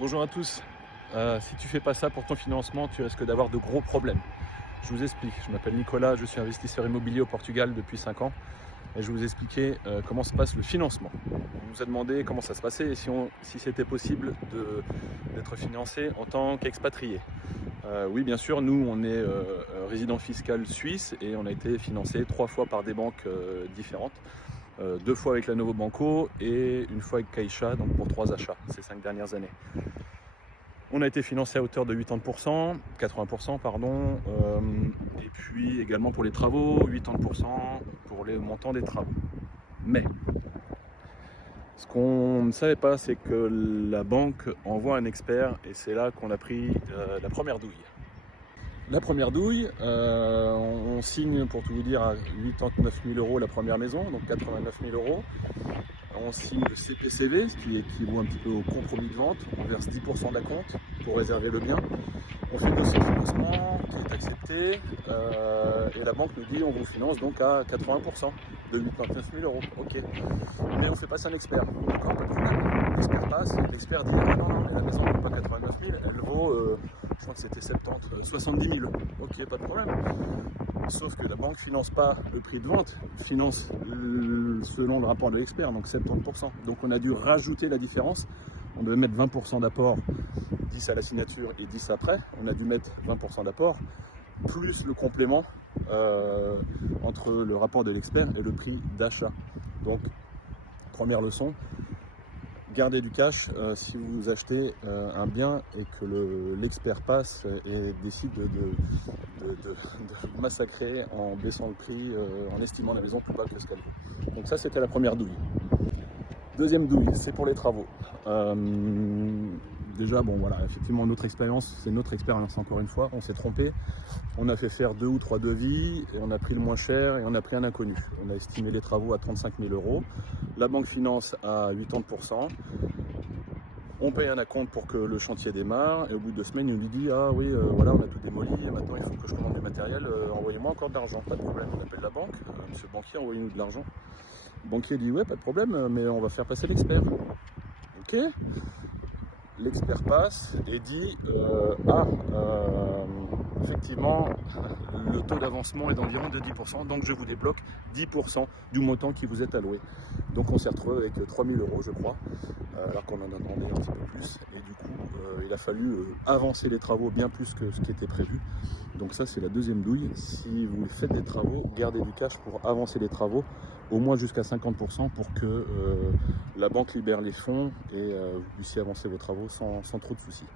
Bonjour à tous. Si tu fais pas ça pour ton financement, tu risques d'avoir de gros problèmes. Je vous explique. Je m'appelle Nicolas, je suis investisseur immobilier au Portugal depuis 5 ans et je vais vous expliquer comment se passe le financement. On nous a demandé comment ça se passait et si c'était possible d'être financé en tant qu'expatrié. Oui, bien sûr, nous on est résident fiscal suisse et on a été financé 3 fois par des banques différentes. 2 fois avec la Novo Banco et 1 fois avec Caixa, donc pour 3 achats ces 5 dernières années. On a été financé à hauteur de 80%, 80% pardon, et puis également pour les travaux, 80% pour les montants des travaux. Mais ce qu'on ne savait pas, c'est que la banque envoie un expert et c'est là qu'on a pris la première douille. La première douille, on signe, pour tout vous dire, à 89 000 € la première maison, donc 89 000 €. On signe le CPCV, ce qui équivaut un petit peu au compromis de vente. On verse 10% d'acompte pour réserver le bien. On fait le dossier de financement qui est accepté et la banque nous dit on vous finance donc à 80% de 89 000 €. Ok. Mais on fait passer un expert. D'accord, pas de problème. L'expert passe, l'expert dit ah non, mais la maison ne vaut pas 89 000, elle vaut, je crois que c'était 70 000. Ok, pas de problème. Sauf que la banque ne finance pas le prix de vente, finance selon le rapport de l'expert, donc 70%. Donc on a dû rajouter la différence. On devait mettre 20% d'apport, 10 à la signature et 10 après. On a dû mettre 20% d'apport, plus le complément entre le rapport de l'expert et le prix d'achat. Donc, première leçon, gardez du cash si vous achetez un bien et que l'expert passe et décide de massacrer en baissant le prix, en estimant la maison plus bas que ce qu'elle vaut. Donc ça, c'était la première douille. Deuxième douille, c'est pour les travaux. Déjà, bon voilà, effectivement, notre expérience, c'est notre expérience encore une fois, on s'est trompé. On a fait faire 2 ou 3 devis et on a pris le moins cher et on a pris un inconnu. On a estimé les travaux à 35 000 €. La banque finance à 80%. On paye un acompte pour que le chantier démarre et au bout de 2 semaines, il nous dit ah oui, voilà, on a tout démoli et maintenant il faut que je commande du matériel, envoyez-moi encore de l'argent. Pas de problème, on appelle la banque, monsieur le banquier, envoyez-nous de l'argent. Le banquier dit ouais, pas de problème, mais on va faire passer l'expert. Ok. L'expert passe et dit effectivement, le taux d'avancement est d'environ de 10%, donc je vous débloque 10% du montant qui vous est alloué. Donc on s'est retrouvé avec 3 000 € je crois, alors qu'on en a demandé un petit peu plus. Et du coup, il a fallu avancer les travaux bien plus que ce qui était prévu. Donc ça, c'est la deuxième douille. Si vous faites des travaux, gardez du cash pour avancer les travaux, au moins jusqu'à 50% pour que la banque libère les fonds et vous puissiez avancer vos travaux sans trop de soucis.